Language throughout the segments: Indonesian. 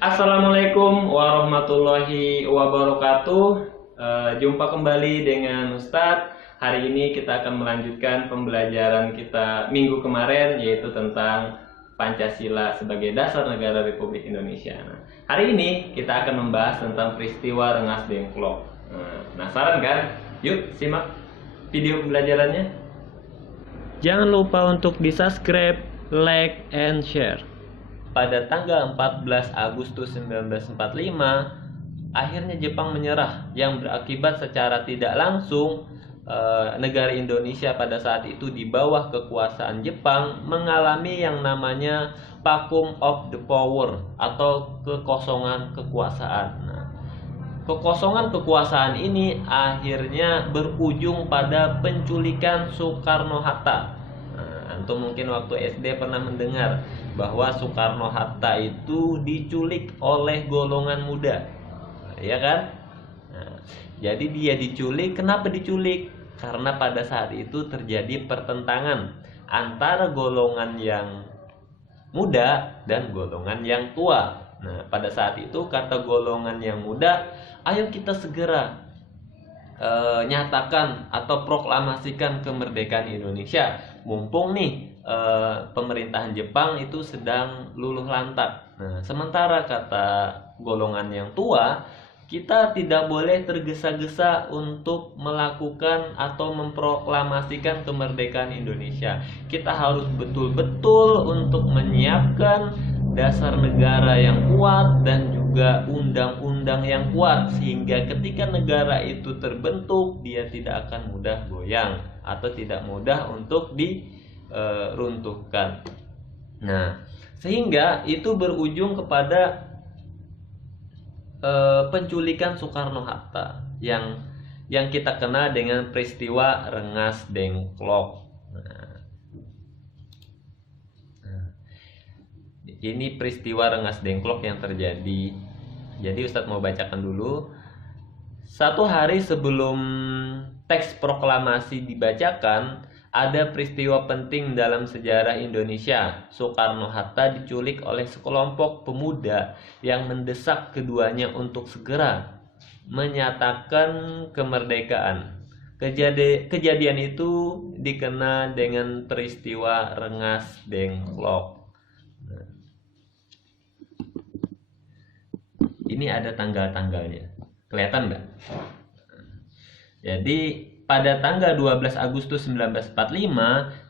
Assalamualaikum warahmatullahi wabarakatuh. Jumpa kembali dengan Ustadz. Hari ini kita akan melanjutkan pembelajaran kita minggu kemarin, yaitu tentang Pancasila sebagai dasar negara Republik Indonesia. Nah, hari ini kita akan membahas tentang peristiwa Rengas Dengklok. Penasaran kan? Yuk simak video pembelajarannya. Jangan lupa untuk di-subscribe, like, and share. Pada tanggal 14 Agustus 1945, akhirnya Jepang menyerah, yang berakibat secara tidak langsung negara Indonesia pada saat itu di bawah kekuasaan Jepang mengalami yang namanya vacuum of the power atau kekosongan kekuasaan. Nah, kekosongan kekuasaan ini akhirnya berujung pada penculikan Soekarno-Hatta. Antum mungkin waktu SD pernah mendengar bahwa Soekarno-Hatta itu diculik oleh golongan muda, ya kan? Nah, jadi dia diculik. Kenapa diculik? Karena pada saat itu terjadi pertentangan antara golongan yang muda dan golongan yang tua. Nah, pada saat itu kata golongan yang muda, ayo kita segera nyatakan atau proklamasikan kemerdekaan Indonesia. Mumpung nih pemerintahan Jepang itu sedang luluh lantak. Nah, sementara kata golongan yang tua, kita tidak boleh tergesa-gesa untuk melakukan atau memproklamasikan kemerdekaan Indonesia. Kita harus betul-betul untuk menyiapkan dasar negara yang kuat dan juga undang-undang yang kuat, sehingga ketika negara itu terbentuk dia tidak akan mudah goyang atau tidak mudah untuk diruntuhkan. Nah, sehingga itu berujung kepada penculikan Soekarno-Hatta yang kita kenal dengan peristiwa Rengas Dengklok. Ini peristiwa Rengas Dengklok yang terjadi. Jadi Ustadz mau bacakan dulu. Satu hari sebelum teks proklamasi dibacakan, ada peristiwa penting dalam sejarah Indonesia. Soekarno-Hatta diculik oleh sekelompok pemuda yang mendesak keduanya untuk segera menyatakan kemerdekaan. Kejadian itu dikenal dengan peristiwa Rengas Dengklok. Ini ada tanggal-tanggalnya. Kelihatan nggak? Jadi pada tanggal 12 Agustus 1945,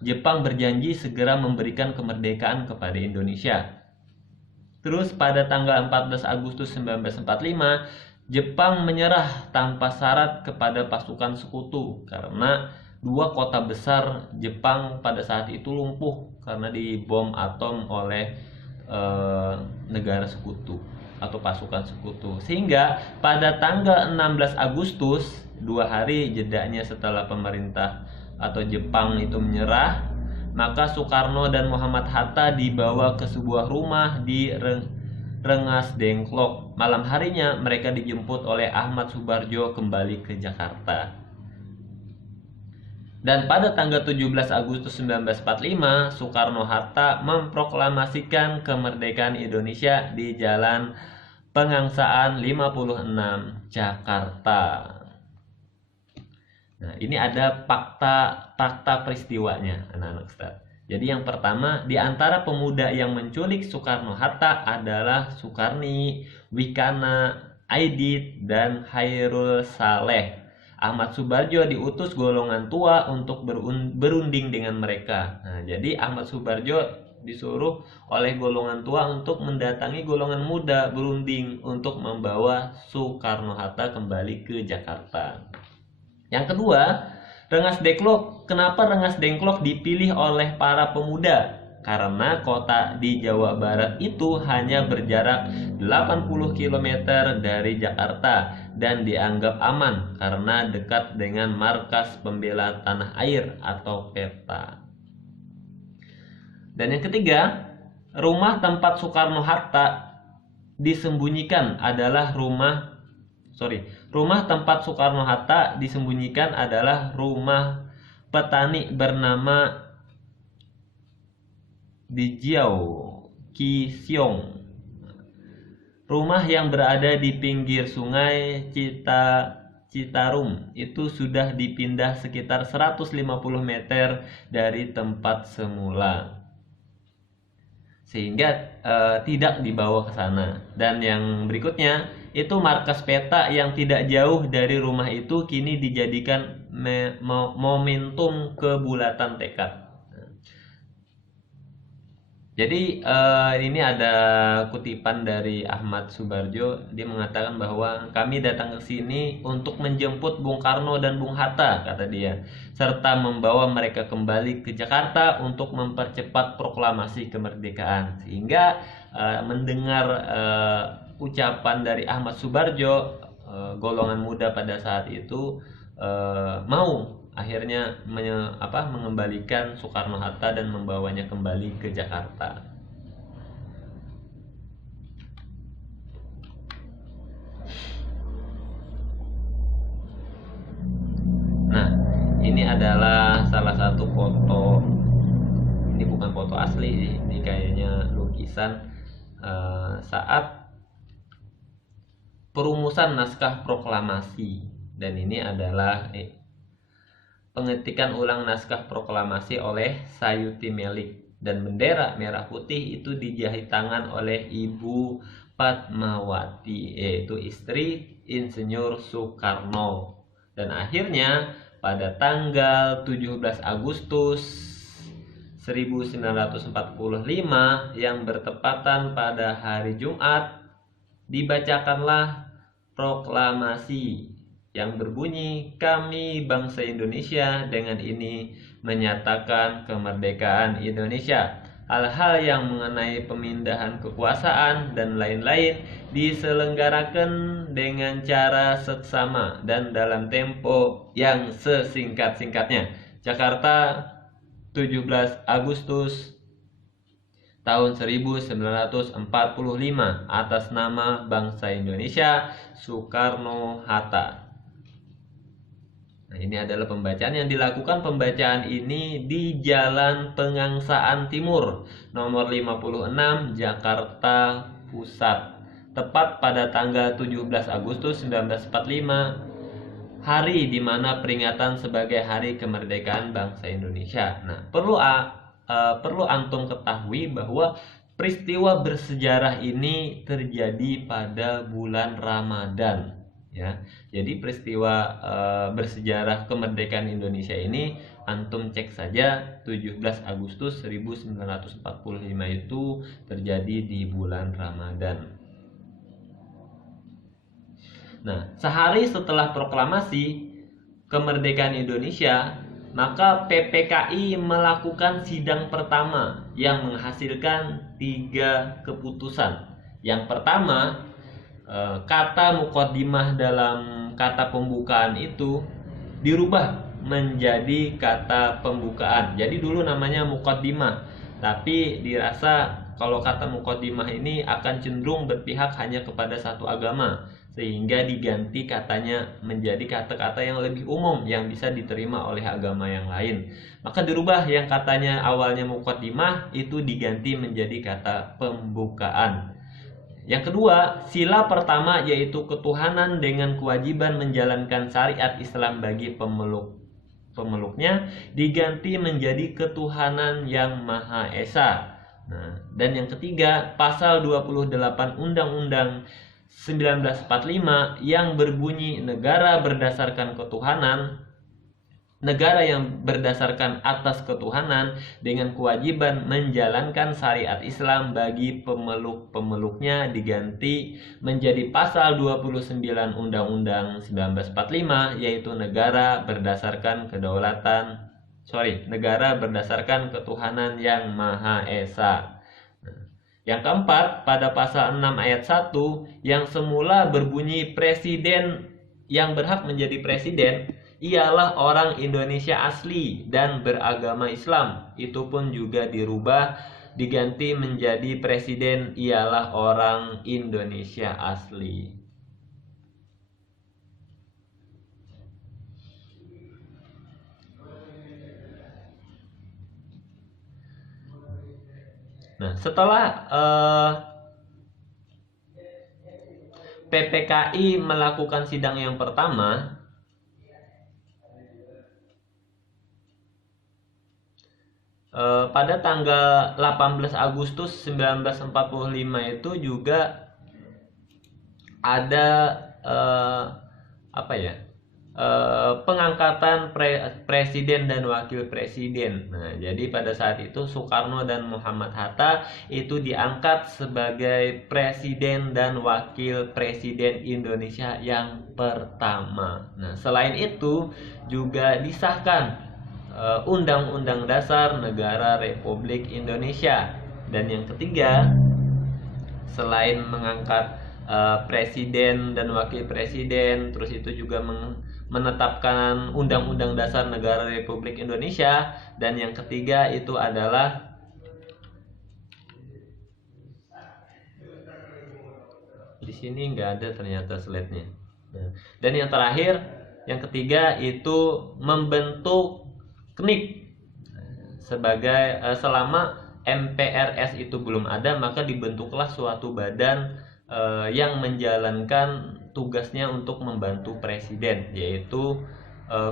Jepang berjanji segera memberikan kemerdekaan kepada Indonesia. Terus pada tanggal 14 Agustus 1945, Jepang menyerah tanpa syarat kepada pasukan sekutu karena dua kota besar Jepang pada saat itu lumpuh karena dibom atom oleh negara sekutu atau pasukan sekutu. Sehingga pada tanggal 16 Agustus, 2 hari jedanya setelah pemerintah atau Jepang itu menyerah, maka Soekarno dan Muhammad Hatta dibawa ke sebuah rumah di Rengas Dengklok. Malam harinya mereka dijemput oleh Ahmad Subarjo kembali ke Jakarta. Dan pada tanggal 17 Agustus 1945, Soekarno-Hatta memproklamasikan kemerdekaan Indonesia di Jalan Pengangsaan 56, Jakarta. Nah, ini ada fakta peristiwanya, anak-anak Ustaz. Jadi yang pertama, di antara pemuda yang menculik Soekarno-Hatta adalah Sukarni, Wikana, Aidit, dan Hairul Saleh. Ahmad Subarjo diutus golongan tua untuk berunding dengan mereka. Nah, jadi Ahmad Subarjo disuruh oleh golongan tua untuk mendatangi golongan muda berunding untuk membawa Soekarno-Hatta kembali ke Jakarta. Yang kedua, Rengas Dengklok. Kenapa Rengas Dengklok dipilih oleh para pemuda? Karena kota di Jawa Barat itu hanya berjarak 80 km dari Jakarta dan dianggap aman karena dekat dengan Markas Pembela Tanah Air atau PETA. Dan yang ketiga, rumah tempat Soekarno-Hatta disembunyikan adalah rumah tempat Soekarno-Hatta disembunyikan adalah rumah petani bernama Dijiao Ki Siong. Rumah yang berada di pinggir sungai Citarum itu sudah dipindah sekitar 150 meter dari tempat semula, sehingga tidak dibawa ke sana. Dan yang berikutnya itu markas peta yang tidak jauh dari rumah itu kini dijadikan momentum kebulatan tekad. Jadi ini ada kutipan dari Ahmad Subarjo. Dia mengatakan bahwa kami datang ke sini untuk menjemput Bung Karno dan Bung Hatta, kata dia, serta membawa mereka kembali ke Jakarta untuk mempercepat proklamasi kemerdekaan. Sehingga mendengar ucapan dari Ahmad Subarjo, golongan muda pada saat itu mau akhirnya mengembalikan Soekarno-Hatta dan membawanya kembali ke Jakarta. Nah, ini adalah salah satu foto. Ini bukan foto asli, ini kayaknya lukisan saat perumusan naskah proklamasi. Dan ini adalah pengetikan ulang naskah proklamasi oleh Sayuti Melik, dan bendera merah putih itu dijahit tangan oleh Ibu Fatmawati, yaitu istri Insinyur Soekarno. Dan akhirnya pada tanggal 17 Agustus 1945 yang bertepatan pada hari Jumat, dibacakanlah proklamasi yang berbunyi, kami bangsa Indonesia dengan ini menyatakan kemerdekaan Indonesia. Hal-hal yang mengenai pemindahan kekuasaan dan lain-lain diselenggarakan dengan cara seksama dan dalam tempo yang sesingkat-singkatnya. Jakarta, 17 Agustus tahun 1945, atas nama bangsa Indonesia, Soekarno-Hatta. Nah, ini adalah pembacaan yang dilakukan. Pembacaan ini di Jalan Pengangsaan Timur, nomor 56, Jakarta Pusat. Tepat pada tanggal 17 Agustus 1945, hari di mana peringatan sebagai Hari Kemerdekaan Bangsa Indonesia. Nah, perlu antum ketahui bahwa peristiwa bersejarah ini terjadi pada bulan Ramadan. Ya, jadi peristiwa bersejarah kemerdekaan Indonesia ini antum cek saja, 17 Agustus 1945 itu terjadi di bulan Ramadan. Nah, sehari setelah proklamasi kemerdekaan Indonesia, maka PPKI melakukan sidang pertama yang menghasilkan 3 keputusan. Yang pertama, kata muqaddimah dalam kata pembukaan itu dirubah menjadi kata pembukaan. Jadi dulu namanya muqaddimah, tapi dirasa kalau kata muqaddimah ini akan cenderung berpihak hanya kepada satu agama, sehingga diganti katanya menjadi kata-kata yang lebih umum yang bisa diterima oleh agama yang lain. Maka dirubah, yang katanya awalnya muqaddimah itu diganti menjadi kata pembukaan. Yang kedua, sila pertama yaitu ketuhanan dengan kewajiban menjalankan syariat Islam bagi pemeluknya diganti menjadi ketuhanan yang Maha Esa. Nah, dan yang ketiga, pasal 28 Undang-Undang 1945 yang berbunyi negara yang berdasarkan atas ketuhanan dengan kewajiban menjalankan syariat Islam bagi pemeluk-pemeluknya diganti menjadi pasal 29 Undang-Undang 1945, yaitu negara berdasarkan ketuhanan yang Maha Esa. Yang keempat, pada pasal 6 ayat 1 yang semula berbunyi presiden yang berhak menjadi presiden ialah orang Indonesia asli dan beragama Islam, itu pun juga dirubah diganti menjadi presiden ialah orang Indonesia asli. Nah, setelah PPKI melakukan sidang yang pertama pada tanggal 18 Agustus 1945 itu juga ada pengangkatan presiden dan wakil presiden. Nah, jadi pada saat itu Soekarno dan Muhammad Hatta itu diangkat sebagai presiden dan wakil presiden Indonesia yang pertama. Nah, selain itu juga disahkan Undang-Undang Dasar Negara Republik Indonesia. Dan yang ketiga, selain mengangkat presiden dan wakil presiden, terus itu juga menetapkan Undang-Undang Dasar Negara Republik Indonesia, dan yang ketiga itu adalah di sini nggak ada ternyata slide-nya. Dan yang terakhir, yang ketiga itu membentuk KNIP sebagai selama MPRS itu belum ada, maka dibentuklah suatu badan yang menjalankan tugasnya untuk membantu presiden, yaitu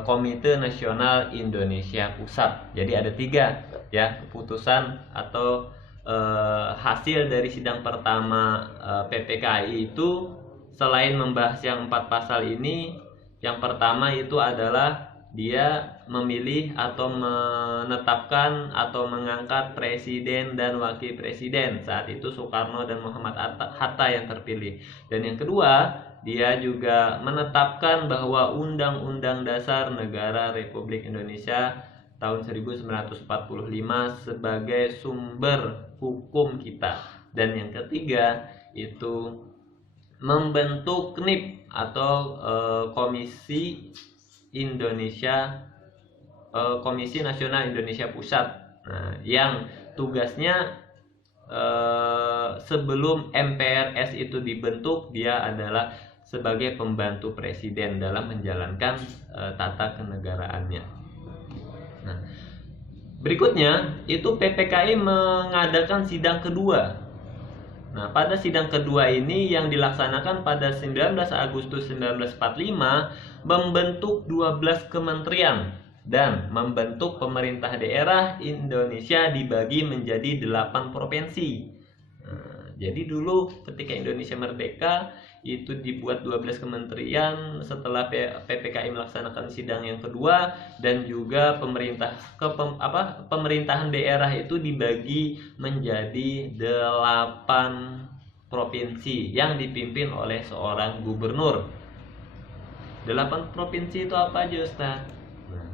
Komite Nasional Indonesia Pusat. Jadi ada 3 ya keputusan atau hasil dari sidang pertama PPKI itu. Selain membahas yang 4 pasal ini, yang pertama itu adalah dia memilih atau menetapkan atau mengangkat presiden dan wakil presiden. Saat itu Soekarno dan Muhammad Hatta yang terpilih. Dan yang kedua, dia juga menetapkan bahwa Undang-Undang Dasar Negara Republik Indonesia tahun 1945 sebagai sumber hukum kita. Dan yang ketiga itu membentuk KNIP atau Komisi Nasional Indonesia Pusat. Nah, yang tugasnya sebelum MPRS itu dibentuk, dia adalah sebagai pembantu presiden dalam menjalankan tata kenegaraannya. Nah, berikutnya itu PPKI mengadakan sidang kedua. Nah, pada sidang kedua ini yang dilaksanakan pada 19 Agustus 1945 membentuk 12 kementerian dan membentuk pemerintah daerah Indonesia dibagi menjadi 8 provinsi. Nah, jadi dulu ketika Indonesia merdeka itu dibuat 12 kementerian setelah PPKI melaksanakan sidang yang kedua, dan juga pemerintahan daerah itu dibagi menjadi 8 provinsi yang dipimpin oleh seorang gubernur. 8 provinsi itu apa aja, Ustaz? Nah,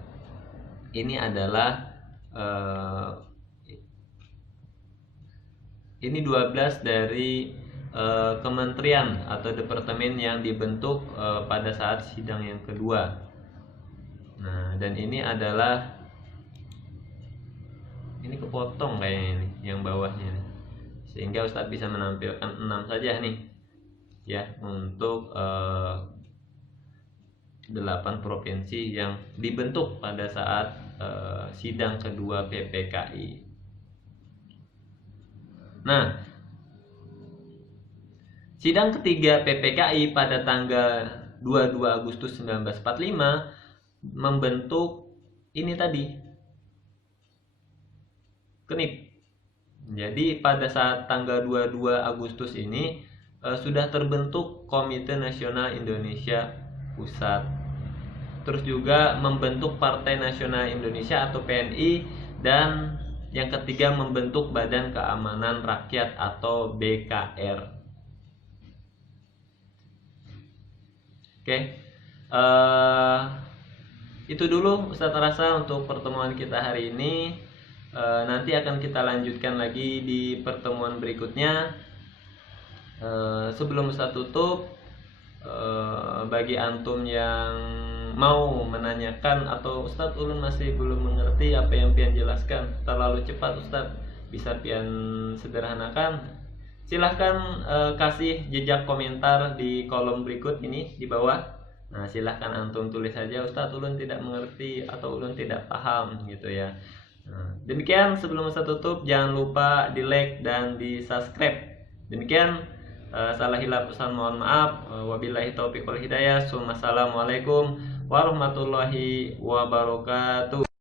ini adalah ini 12 dari kementerian atau departemen yang dibentuk pada saat sidang yang kedua. Nah, dan ini adalah, ini kepotong kayaknya ini yang bawahnya nih, sehingga Ustadz bisa menampilkan 6 saja nih ya untuk 8 provinsi yang dibentuk pada saat sidang kedua PPKI. Nah, sidang ketiga PPKI pada tanggal 22 Agustus 1945 membentuk ini tadi, KNIP. Jadi pada saat tanggal 22 Agustus ini sudah terbentuk Komite Nasional Indonesia Pusat. Terus juga membentuk Partai Nasional Indonesia atau PNI, dan yang ketiga membentuk Badan Keamanan Rakyat atau BKR. Oke, itu dulu Ustadz rasa untuk pertemuan kita hari ini. Nanti akan kita lanjutkan lagi di pertemuan berikutnya. Sebelum Ustadz tutup, bagi antum yang mau menanyakan atau Ustadz ulun masih belum mengerti apa yang pian jelaskan terlalu cepat Ustadz, bisa pian sederhanakan, silahkan kasih jejak komentar di kolom berikut ini di bawah. Nah, silahkan antum tulis saja, Ustadz ulun tidak mengerti atau ulun tidak paham gitu ya. Nah, demikian, sebelum Ustadz tutup, jangan lupa di like dan di subscribe. Demikian Salah hilaf pesan mohon maaf. Wabillahi taufiq wal hidayah. Wassalamualaikum warahmatullahi wabarakatuh.